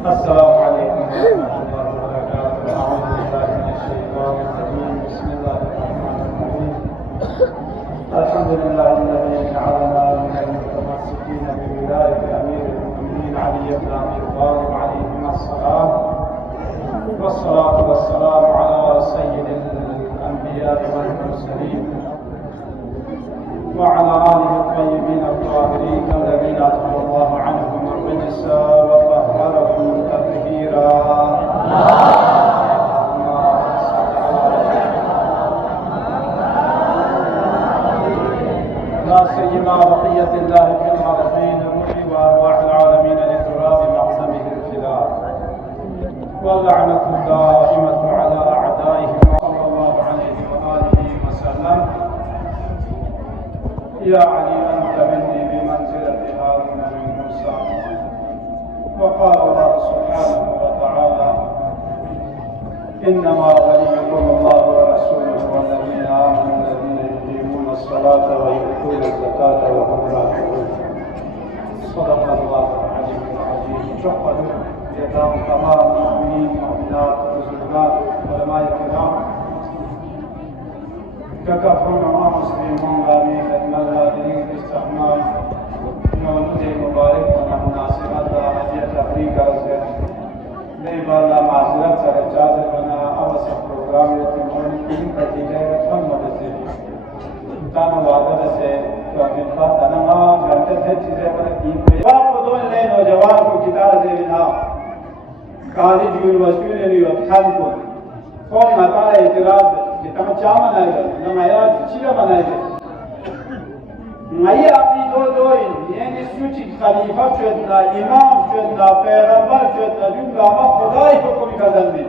السلام عليكم ورحمة الله وبركاته. أعوذ بالله من الشيطان الرجيم. بسم الله الرحمن الرحيم. الحمد لله الذي جعلنا من المتمسكين بولاية أمير المؤمنين علي بن أبي طالب عليهما السلام، والصلاة والسلام على سيد الأنبياء والمرسلين وعلى آله الطيبين الطاهرين الذين أذهب الله عنهم الرجس وطهرهم تطهيرا. لا سيما بقية الله في العالمين الروح وأرواح العالمين لتراب معصمه الخلاف، واللعنة الدائمة على أعدائهم. صلى الله عليه وآله وسلم: يا علي أنت مني بمنزلة هارون من موسى. وقال الله سبحانه وتعالى: إنما وليكم الله ورسوله والذين آمنوا الذين يقيمون الصلاة ويؤتون الزكاة وهم راكعون. صدق الله العلي العظيم. شكرا لكم تمام المؤمنين والمؤمنات والمسلمات والعلماء الكرام ككفرون ومسلمون غني خدمت هذه الاستعمال مولود مبارك ومناسبات هذه تبریک عرض ہے. نہیں بالا معذرت سر اجازت بنا اوسط پروگرام یتیمون کی نتیجہ کم مدد سے تانا وعدہ سے تو اپنا تنام گھنٹے سے چیزیں پر تین پہ واقع دون نئے نوجوان کو کتاب سے بنا کالج یونیورسٹی نے لیو ابتھان کو کون مطالعہ اعتراض کہ تم چاہ منائے گا نمائیات چیزیں بنائے گا مائی اپنی دوئین یعنی سوچی خلیفہ شدنا امام شدنا پیغمبر شدنا جنگا ما خدای حکمی کردن میں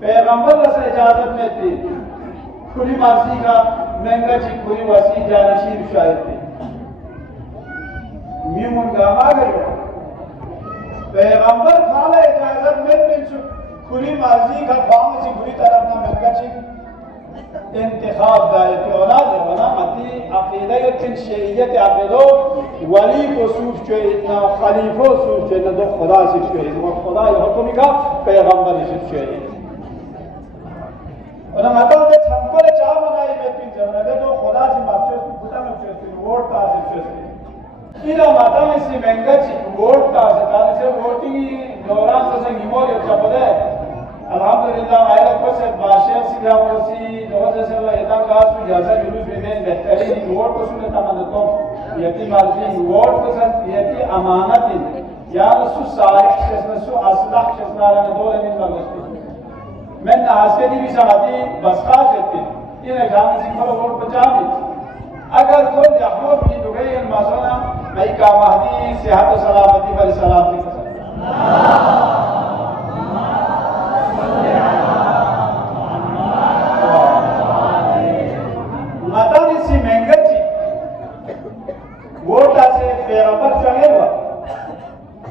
پیغمبر رسل اجازت میں تھی کلی مرسی کا منگا چی کلی وسیع جانشین شاہد تھی میمون کا ما کرو پیغمبر کھالا اجازت میں تھی کلی مرسی کا خواہم چی کلی طرف نا منگا چی انتخاب دائت اولاد ہے ونا متی عقیدہ یتن شیعیت عقیدو ولی کو سوف چوئیتنا خلیفو سوف چوئیتنا دو خدا سوف چوئیتنا خدا حکمی کا پیغمبر سوف چوئیتنا ونا مطلب دے چھمپل چاہ منائی بیتین جمعہ دو خدا سی مفشوز خدا مفشوز ووٹ تا سوف اینا مطلب اسی منگا چی ووٹ تا سوف سے ووٹی دوران سے نیمور چپدے الحمدللہ آئیلہ پسد باشر سیدھا ورسی دوزہ سے اللہ اتاں کاسو جازہ جلوس بینین بہترین ووٹ پسند تمندتوں یتی مرضی ووٹ پسند یتی امانت یا نسو صالح شس نسو اصلح شس نارن دولے من مرگستی من نحاسکتی بھی سماتی بسخا جتی یہ جان سکھر ووٹ پچامی اگر کل جحمود بھی دگئی الماسونا مئیکا مہدی صحت و سلامتی پر سلام کی پسند مطلب اسی مہنگا چی ووٹا سے پیغمبر چاہے ہوا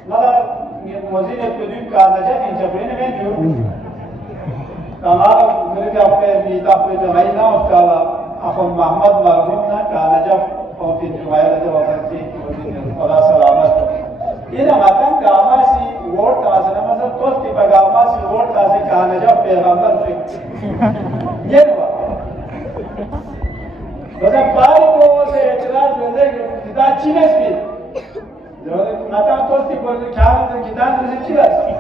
مطلب وزیر قدیم کا نجا انچہ بین میں جو کمارا میرے کے اپنے میتا پہ جمعی نا اس کا اخون محمد مرحوم نا کا نجا اور جمعی رجا وقت چی خدا سلامت یہ نا مطلب کاما سی ووٹ تاسے نا مطلب توستی پا کاما سی ووٹ تاسے کا نجا پیغمبر چی یہ ہوا وزن باری کو سے اعتراض بندے کتا چینس بھی مطا توستی پرده کامل در کتان رسی چی رسی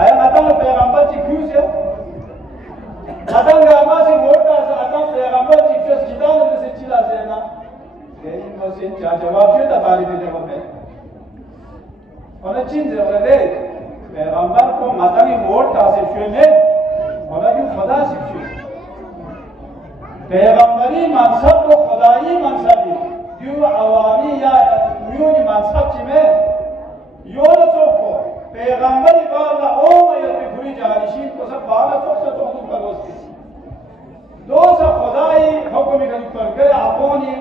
آیا مطا پیغمبر چی کیو سے مطا گاما سی موٹا سے مطا پیغمبر چی کیو سے کتان رسی چی رسی نا این مسین چا جواب شد باری بھی جواب ہے انہیں چین سے بردے پیغمبر کو مطا کی موٹا سے شوئے میں انہیں کیوں خدا سے شوئے پیغمبری منصب کو خدایی منصبی جو عوامی یا میونی منصب چی میں یونسو کو پیغمبری بالا اوم یتی بری جانشین کو سب بالا چوک سے چوکن پر گوستی دو سا خدایی حکمی کنی پر گئے اپونی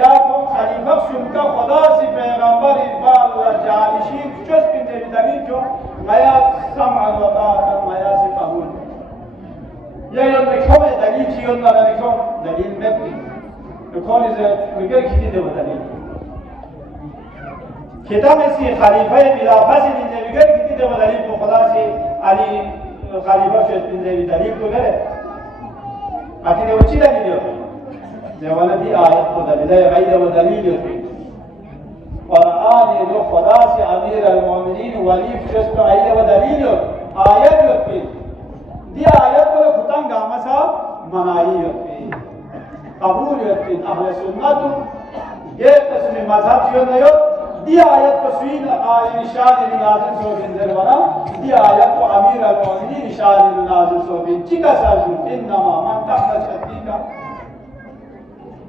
یا کون خلیفہ شنکا خدا سی پیغمبری بالا جانشین چوس پینجے بیتگی جو میا سمع و طاعت میا سی قبول یا نکوم دلیل چیون داره نکوم دلیل مبنی نکوم میگه کی دیده بود دلیل کتاب سی خلیفه بلافاصله اینجا میگه علی خلیفه شد بنده دلیل تو بره اکی دیو چی دلیل یو دیوانا دی آیت کو دلیل غیر و دلیل یو قرآن دو خدا سے امیر المومنین ولیف شست غیر و دلیل یو آیت یو پی دی آیت کو ختم گاما سا منائی یو پی قبول یو پی اہل سنت یہ قسم مذہب شیو نیو دی آیت کو سوین نشان نازل سو بن دروانا دی آیت کو امیر المومنین نشان نازل سو بن چکا سازو انما من تحت شدیکا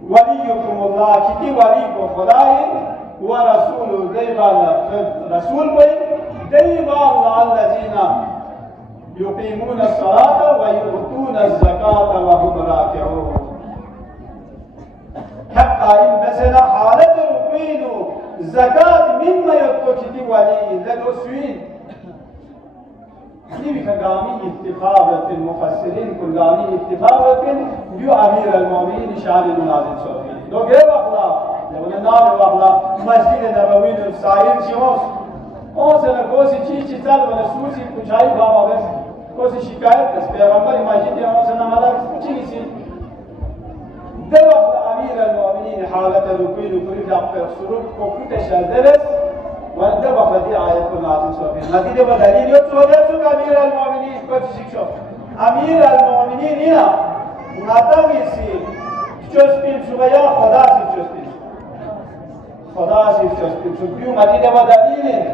ولیکم اللہ چکی ولی کو خدای و رسول دیوالا رسول بھئی دیوالا الذین یقیمون الصلاة و یؤتون الزکاة و هم راکعون حق قائم مثلا حالت رقین و زکاة مما یتو چتی ولی لدو سوین یہ کگامی اتفاق المفسرین کگامی اتفاق جو امیر المومنین نشان نازل سوین دو گئے وقلا جب نام وقلا مسجد نبوی سائل شموس اون سے کوسی چیز چل و سوسی پوچھائی بابا بس کوسی شکایت اس پیغمبر مسجد اون سے نماز چیز دو وقت امیر المومنین حالت رکوع و فرض سلوک کو کتش درس ورده وقتی آیت کو نازل شد نتیجه با دلیل یاد شده چون امیر المومنین کچی شد امیر المومنین اینا نتامیسی چسبیم شویا خدا سی چسبیم خدا سی چسبیم چون بیو نتیجه با دلیل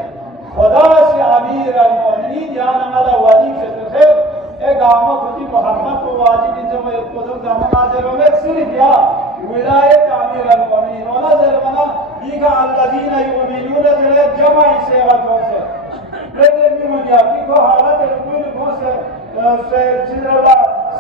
خدا سی امیر المومنین یا نمالا ولی شد خیر ایک آما خودی محمد کو واجب انجام یکودم زمان نازل اومد صرف یا ولایت امیر المومنین و نظر منا دیگه الذین یؤمنون ذل جمع سیغت ہوسے لیکن میمون یا دیگه حالت رکوع ہوسے چیزرلا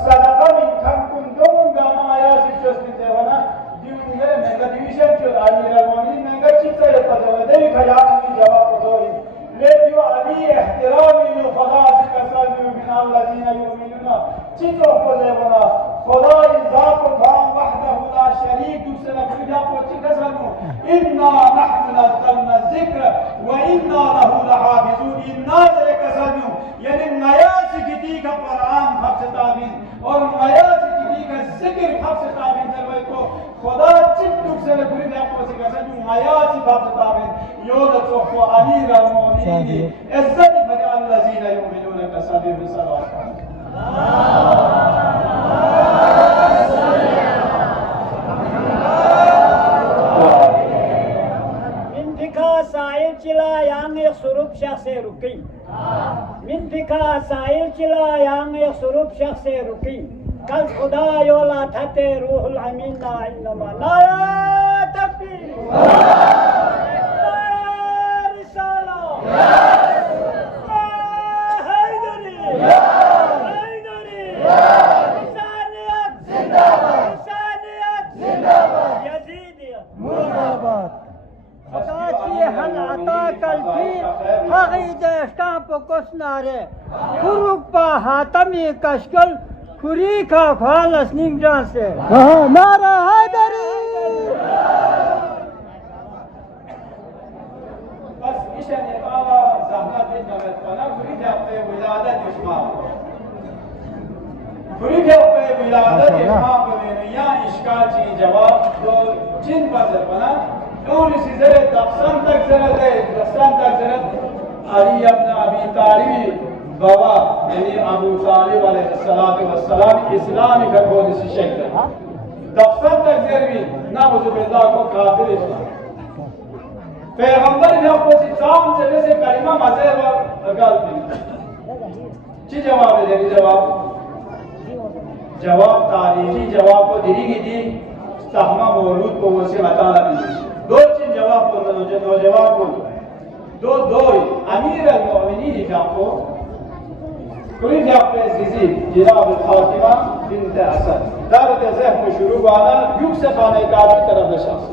صدقه من کم کن دوم گاما آیاسی شستی تیوانا دیگه منگا دیویشن چود امیر المومنین منگا چیزا یتدوه دیگه خیانمی جواب دوئی لیکن علی احترامی خدا سی کسانی من الذین یؤمنون چیزا خوزه بنا خدای ذات البام وحده لا شریک دوسرا کجا پوچی کسانو انا نحن نزلنا الذکر و انا له لحافظون انا ذلك کسانو یعنی نیاسی کتی کا قرآن حفظ تابین اور نیاسی کتی کا ذکر حفظ تابین دروئی کو خدا چک دوسرا کجا پوچی کسانو نیاسی حفظ تابین یودت و امیر المومنین عزت فجع الذین یؤمنون کسابیر بصلاة سائل چلا یانگ سروپ شخص رکی من فکا سائل چلا یانگ سروپ شخص رکی کل خدا یولا تھت روح الامین نا انما نعرہ تکبیر نعرہ رسالہ حیدری حیدری انسانیت زندہ باد انسانیت زندہ باد یزیدیت مرد آباد خداچی حل عطا کلفی حقید اشتاپ کسناره خروق پا حاتمی کشکل خوری کا خوال اسنیم جان سے نعرہ حیدری بس ایشان اقالا زحمت نمت کنا خوری جاپتے ولادت اشمام خوری جاپتے ولادت اشمام بلین یا اشکال چی جواب دو جن بازر بنا اون سیزه دقسم تک زرده دقسم تک زرد علی ابن ابی طالبی بابا یعنی ابو طالب علیہ السلام اسلامی کا کون سی شکل دقسم تک زربی نعوذ باللہ کو کافر اسلام پیغمبر نے اپنے سام سے ویسے کلمہ مزے و غلط چی جواب ہے دینی جواب تاریخی جواب کو دیری کی دی تحمہ مولود کو وسی مطالعہ بھی دو چین جواب کو دو جواب کو دو امیر المؤمنین جاپو کوئی جاپ پہ زیزی جناب فاطمہ بنت اسد دارت زہم شروع آنا یوک سے خانہ کعبہ طرف شخص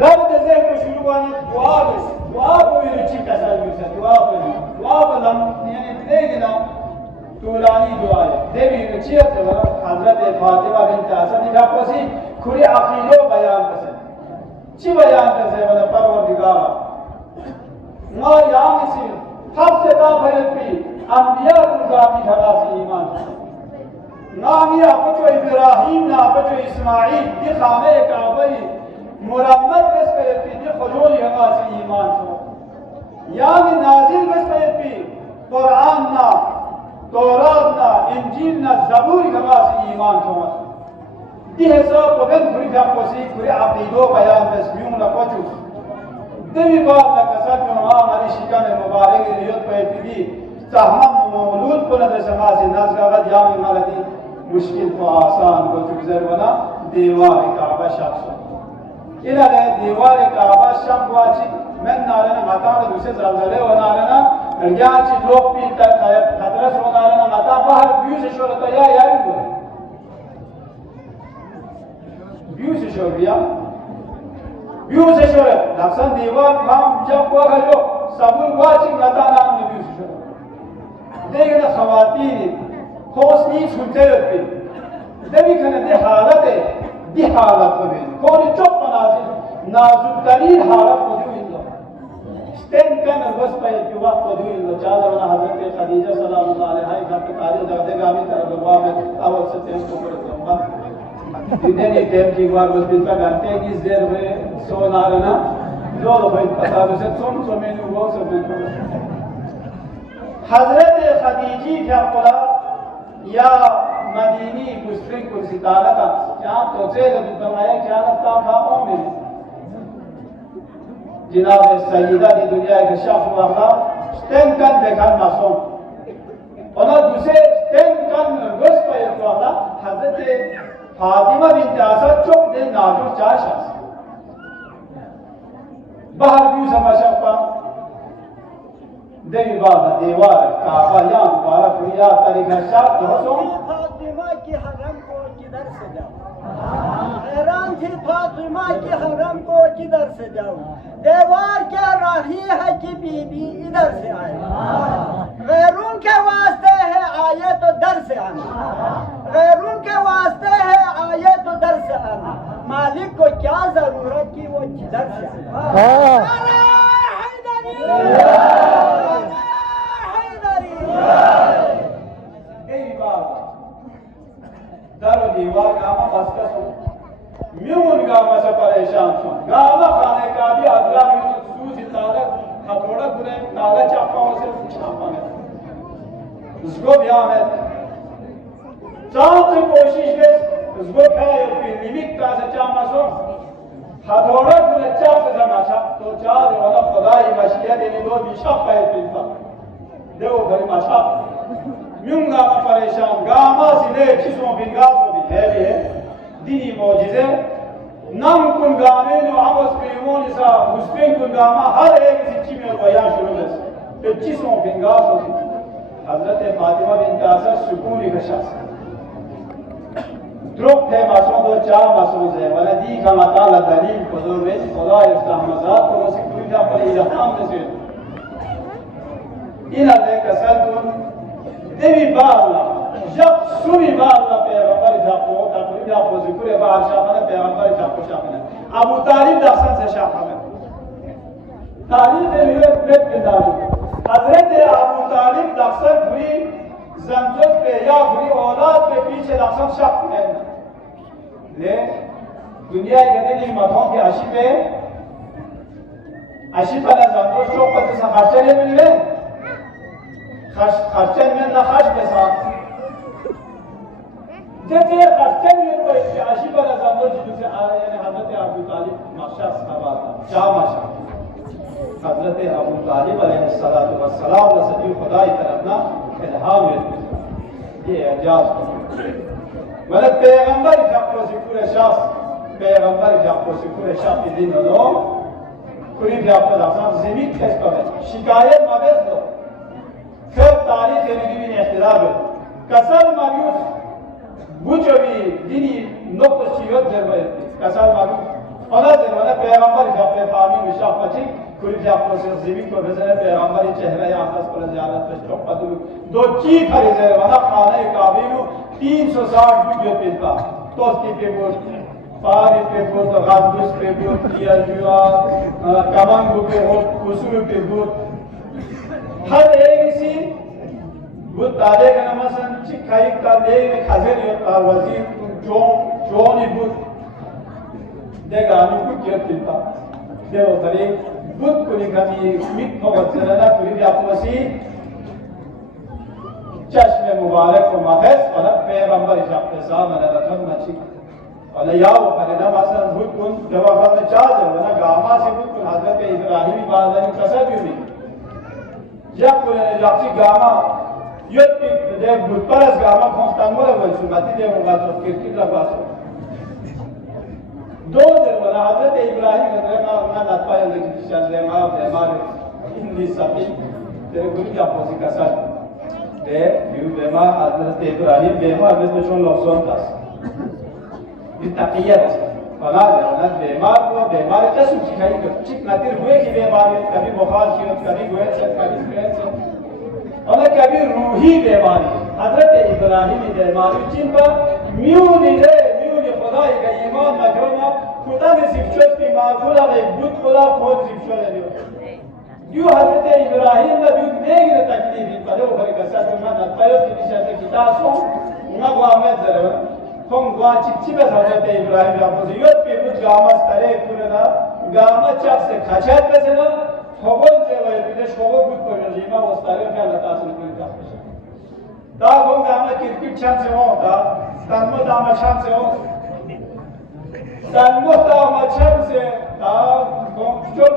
دارت زہم شروع آنا دعا کوئی رچی کسال بیوسا دعا بلم یعنی دیگی نام طولانی دعا ہے دیوی رچیت حضرت فاطمہ بنت اسد جاپو سی کھری عقیدو بیان کسے چی بیان کسے بنا پروردگارا ما यामिसी हफ्ते दा भरती अंबिया गुजामी हरासी ईमान नामिया बचो इब्राहिम ना बचो इस्माइल दी खाने काबई मुरम्मत बस करती दी खजूल हरासी ईमान छो यामी नाजिल बस करती कुरान ना तौरात ना इंजील ना ज़बूर हरासी ईमान छो दी हिसाब पवन खुरी का कोसी खुरी अकीदो बयान बस म्यूं ना पचू देवी बात ना कसर में हमारी शिकाने मुबारक रियत पे पीदी तहम मौलूद को नजर समा से नज़गावत याम मरदी मुश्किल को आसान को गुजर बना दीवार काबा शख्स इधर है दीवार काबा शख्स वाची मैं नारना माता ने दूसरे जलजले और नारना रियाची लोग भी खतरा सो नारना माता बाहर व्यू से शोर तो यार को व्यू से शोर बिया व्यू से शोर लक्षण दीवार काम जब को जो सबूर वाची माता नाम ने व्यू से शोर देखिए ना ख़वातीन खोस नहीं सुनते होते देवी कहने दे हालत है में कौन चुप मनाजिर नाजुक तरीन हालत मौजूद इन लोग स्टेन का नर्वस पे कि वक्त मौजूद इन लोग चार जमाना हज़रत खदीजा सल्लल्लाहु अलैहा वसल्लम के कार्य जगह में तरफ दुआ में अवल से तेज को कर दूंगा जिन्हें ये टेम की बार बस दिन तक घंटे की देर में सो ना रहना जो लोग पता उसे तुम समय वो सब हज़रत खदीजी क्या बोला या मदीनी मुस्लिम को सितारा था क्या तो से दुनिया क्या लगता था में जिनाब सईदा दी दुनिया के शख्स वाला स्टेन कन देखा मासूम और दूसरे स्टेन कन बस पे वाला हज़रत फातिमा बिन्त असद चुप दे नाजुक चार शख्स बाहर भी समझा देवी बाबा दीवार काबा या मुबारक हुआ तरीका शाह दोस्तों फातिमा की हरम को किधर से जाऊं हैरान थी फातिमा की हरम को किधर से जाऊं दीवार क्या रही है कि बीबी इधर से आए गैरून के वास्ते है आए तो दर से आना गैरून के वास्ते है आए तो दर से आना मालिक को क्या जरूरत कि वो किधर से आए दारो दीवार गामा बसका सो म्यून गामा से परेशान सो गामा खाने का भी अजरा में सूज ताला हथौड़ा गुने ताला चापा से छापा में उसको भी हमें चांद कोशिश है उसको क्या है कि लिमिट का से चामा सो हथौड़ा गुने चाप से जमाशा तो चार वाला खुदाई मशीया देने दो दिशा पे पिलता देखो घरी माशा म्यून गामा परेशान गामा सिले चीजों बिंगास को भी है दीनी मौजिज़े नम कुन गामे नो आवाज़ पे यूं निसा मुस्लिम कुन गामा हर एक चीज़ में बयान शुरू है तो चीजों बिंगास होती हज़रत फातिमा बिन्त असद सुकूनी का शख्स द्रुप है मासूम दो चार मासूम है वलदी का मताला दलील खुदो में खुदा इस्लामज़ात को सिकुरी का पर इल्हाम से इन अल्लाह का सल्तुन देवी बाला जब सुनी बाला पैगंबर जाको ताकि जाको जिक्र बाल शामने पैगंबर जाको शामने अबू तालिब दसन से शामने तालिब के लिए पेट के दारू हजरत अबू तालिब दसन हुई जंजत पे या हुई औलाद के पीछे दसन शक है ले दुनिया के दिन मथों के आशी पे जंजत चौक पर से खर्चे ले मिले खर्चन में ना खर्च के साथ जैसे खर्चन में कोई आशी पर ज़ामो जिसे आ रहे हैं हज़रत अबू तालिब मशख़स नवाज़ जा मशख़स हज़रत अबू तालिब अलैहिस्सलातु वस्सलाम ने सभी खुदा की तरफ ना इल्हाम है ये एजाज़ मतलब पैगंबर का जिक्र शास पैगंबर का जिक्र शास के दिन लो कोई भी आपको दासा ज़मीन कैसे करे शिकायत मबेस लो फिर तारीख नबी ने इख्तिलाफ कसर मायूस बुचवी दीनी नक्श चियत जरबे कसर मायूस और जरबे पैगंबर का फामी विशाख पची कुल जापो से ज़मीन को भेजने पैगंबर चेहरा या आकाश पर ज़ियारत पे चौपा दो चीज हरी जरबे खाने काबिल 360 वीडियो पिलता तोस्ती पे बोल पारी पे बोल गादुस पे बोल किया जुआ कमांगो पे बोल कुसुर पे बोल हर एक इसी वो तारे का नमसन चिखाई का ले खाजे योता वजीर जोन बुत देगा अनुकूल किया तिलता देव तरी बुत कुनी कमी मिट भगवतना कुनी व्यापवसी चश्मे मुबारक को माफेस और पैगंबर इशाक़ साहब ने रखन मची और याओ परेना मसन बुत कुन जवाब में चार जवाना गामा से बुत कुन हज़रत इब्राहिम बाज़ार कसर भी जब कुने जाती गामा युद्ध दे बुत परस गामा खोस्तांगोला वंशुमाती दे वो बात किरकिर लगासो दो जवाना हज़रत इब्राहिम ने ना नत्पाया लेकिन चल मा हमारे इंग्लिश सभी तेरे गुरु क्या पोसी कसर de yu bema Hazret Ibrahim bema Hazret Shon Lofson tas bitaqiyya das fala de bema ko bema kasu chikai ko chik natir hue ki बीमारी कभी बुखार की कभी गोए से कभी पेट से और कभी रूही बीमारी हजरत इब्राहिम की बीमारी जिन पर म्यूनी खुदा का ईमान न जोना खुदा ने सिफत की माकूला व बुत खुदा खुद सिफत ले यू हजरत इब्राहिम ने भी नेगरे तकलीफ पर वो घर का साथ में ना पायो की निशाते कितासो ना वामे जरा हम वा चिच्ची में हजरत इब्राहिम का पोसे यो पे बुत गामस तरे पुरना गामा चाप से खचात में से ना ठोगल से वो पे ठोगल बुत पर जीमा वो सारे का लता से निकल का ता वो गामा किरकिट छान से होता तन्मो दामा छान से हो तन्मो दामा छान से ता को छोड़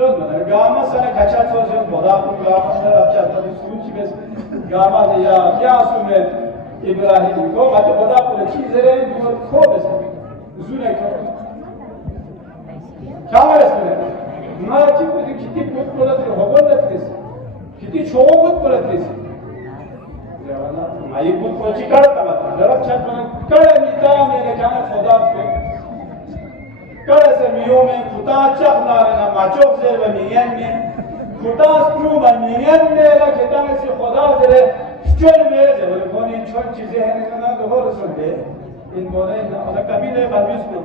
दो गामा सने खचा तो जो बोला तो गामा सने अच्छा तो सूच में गामा ने या क्या सुने इब्राहिम को मत बोला तो चीजें रे जो खो बस सुने को क्या है इसमें ना चिप की कितनी बुत बोला तो होगल लगते कितनी छोगो बुत बोला थे जवाना माई बुत को चिकाड़ का जरा छत में कड़े नीता मेरे जाने खुदा पे कड़े से मियों में खुदा चखना रहना माचोक से बनियन में खुदा स्क्रू बनियन में ला खेता में से खुदा से स्ट्रेट में जब कोनी छोट चीजें हैं ना तो हो रसोगे इन बोले ना और कभी नहीं बालूस को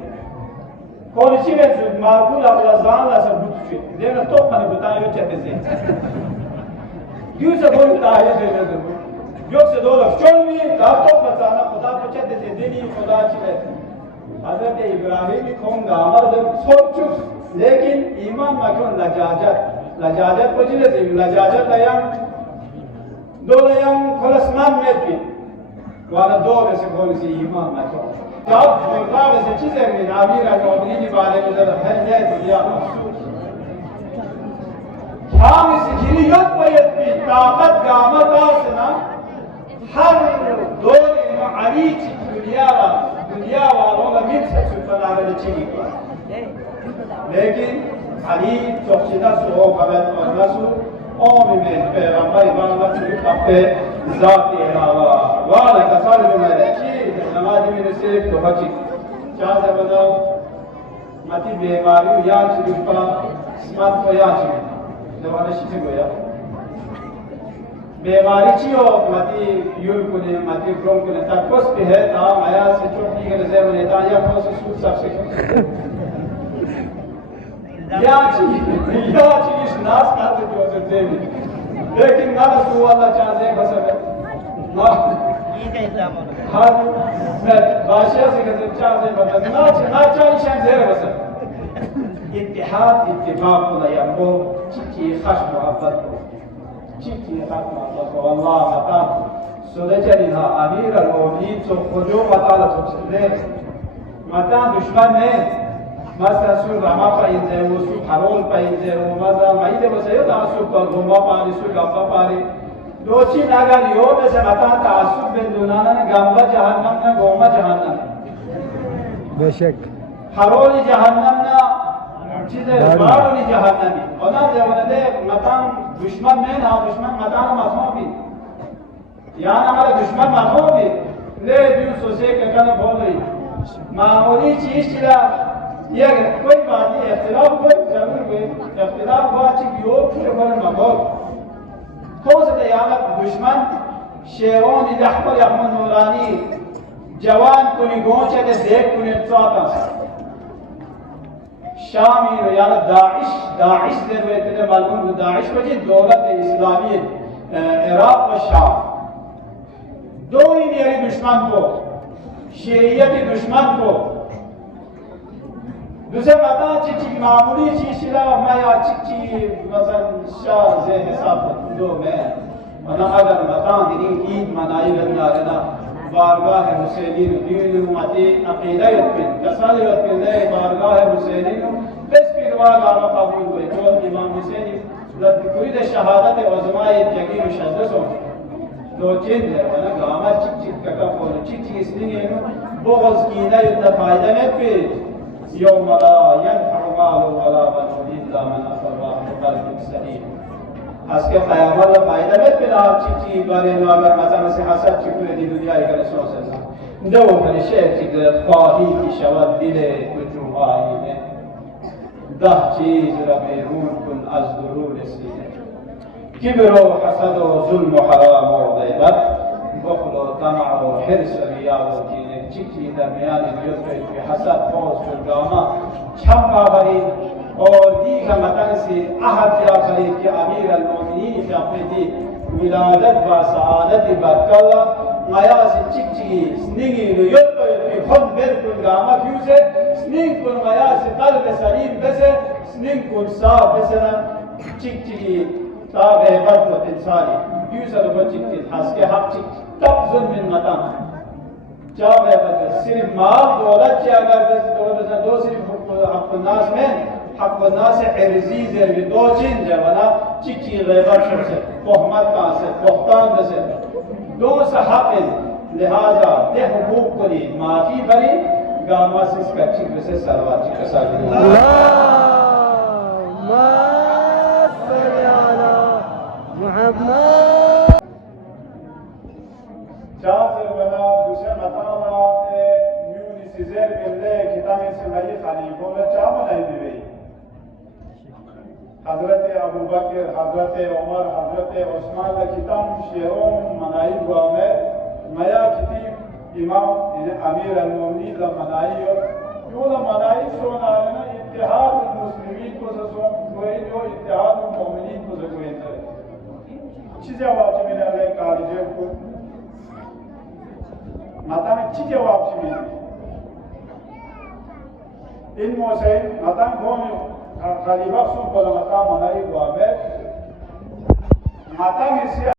कोनी चीजें जो मार्कुल अपना जान ला सब बुत चीज देना तो मैंने बताया चाहते से क्यों से कोई बताया से जो से दो लोग चल भी दांतों पर जाना खुदा को चाहते से देनी खुदा चीज़ हज़रत इब्राहिम कौन गामर सोचुस लेकिन ईमान मक्यों लजाजत पहुँचने से लजाजत लयंग दो लयंग खुलसमान में भी वाला दो में से कौन सी ईमान मक्यों जब छोटा में से चीज़ें में नाबीर का उन्हीं के बारे में जब है तो दिया हम इस हिलियत पर भी ताकत गामर आसना हर दो अली दुनिया वालों का मिल सकते बना रहे चाहिए लेकिन अली चौकीदा सुहो कबल और नसु ओम में पैगंबर इबादत के अपने जाती अलावा वाला कसर में चीज नमाज में सिर्फ तो बची क्या से बताओ मती बीमारी या चिपा स्मार्ट को या चिपा जवाने शीशे को या बीमारी चियो मती यूल को ने मती ब्रोम को ने तपस पे है ता माया से चोटी के नजर में ता या को से सूट सब से या चीज नास करते जो से दे लेकिन ना तो अल्लाह चाहे बस ना ये कैसा मन हर मैं बादशाह से कहते चाहे बस ना चाहिए शान दे बस इत्तेहाद इत्तेफाक को या को चिकी खश मोहब्बत चिकी खश मोहब्बत को अल्लाह बता सुलझना अमीर al-मुमिनीन तो खुदो बता ला सबसे मता दुश्मन ने मसा सुर रामा पाइजे वो सु हरोल पाइजे वो मजा माइले बसे दा सु को गोमा पानी सु गप्पा पानी दोची नागा लियो में से मता तासुब बे दुनाना ने गंगा जहन्नम ने गोमा जहन्नम बेशक हरोल जहन्नम ना चीजें बाड़ों जहन्नमी और ना जवाने मता दुश्मन में ना दुश्मन मता माफो भी यार हमारे दुश्मन माफो भी ले दिल सोचे के कने बोल रही मामूली चीज चिला ये कोई बात नहीं इख्तिलाफ कोई जरूर हुए इख्तिलाफ हुआ चिकियो पूरे बन मगोल तो से यार दुश्मन शेरों ने लहपर अहमद नूरानी जवान कुनी गोंचे ने देख कुनी चाहता शामी यानी दाइश दरवेत मालूम दाइश वजह दौलत इस्लामी इराक व शाम दो ही मेरे दुश्मन को शरीयत दुश्मन को दूसरे बता चिची मामूली चीज़ मैं चिची मसन शाह से हिसाब दो में मना अगर बता दिन ईद मनाई बना रहना बारगाह हुसैनी दीन उम्मती अकीदत पे तसल्लुत पे ले बारगाह हुसैनी बस फिरवा गाना कबूल हुए तो इमाम हुसैनी लद शहादत उज़माए जगी मुशद्दसो दो चीज है ना गामा चिक का बोल चिक इसलिए नो बोगस की ना युद्ध फायदा में पे यौम ला यनफउ माल वला बन इल्ला मन अल्लाह बिक़ल्बिन सलीम आज के क़यामत ला फायदा में पे ना चिक बारे में अगर मतलब से हसद चिक दी दुनिया के रसूल सल्लल्लाहु दो पर शेख चिक ख़ाही की शवद दिले कुछ आई ने दह चीज रबे रूह कुल अज दुरूर सीने किब्र हसद जुल्म हराम और गैबत बख्ल तमा और हिर्स रिया और कीने चिकी दरमियान युद्ध पे हसद फौज गामा छप्पा भरी और दीगर मतन से अहद या खरीद के अमीर अल-मोमिनीन अपनी विलादत व सआदत बरकल्ला माया से चिकी स्निंगी युद्ध पे खुद बिल्कुल गामा क्यों से स्निंग कुल माया से कल्ब सलीम बसे स्निंग कुल साफ बसना चिकी ताबे बर्फ़ इंसानी यूज़र बच्ची के हंस के हक चिक तब जुल्म मताम चाबे बच्चे सिर्फ माल दौलत से अगर दौलत से दो सिर्फ हक़ नास में हक़ नास अर्ज़ीज़ है दो चीज़ है वाला चिकी ग़ैबत से तोहमत का से बहतान से दो से हक़ लिहाजा ते हुकूक करी माफ़ी भरी गामा से इसका चिक से सरवाची का साबित चार बना दूसरे बताना म्यूनी सीज़र बिल्ले किताबें से नहीं खाली बोले चावल नहीं भी हज़रत अबू बकर हज़रत उमर हज़रत उस्मान का किताब शेरों मनाई हुआ में मया किताब इमाम अमीर अल-मोमिनीन का मनाई और क्यों ना मनाई सोना है ना इत्तेहाद मुस्लिमीन को सो कोई जो इत्तेहाद मोमिनीन को सो कोई चीज़ें वापस मिले अल्लाह कालिजे को माता में चीज़ें वापस मिले इन मौसे माता कौन खलीफा सुन पर माता मनाई हुआ में माता में से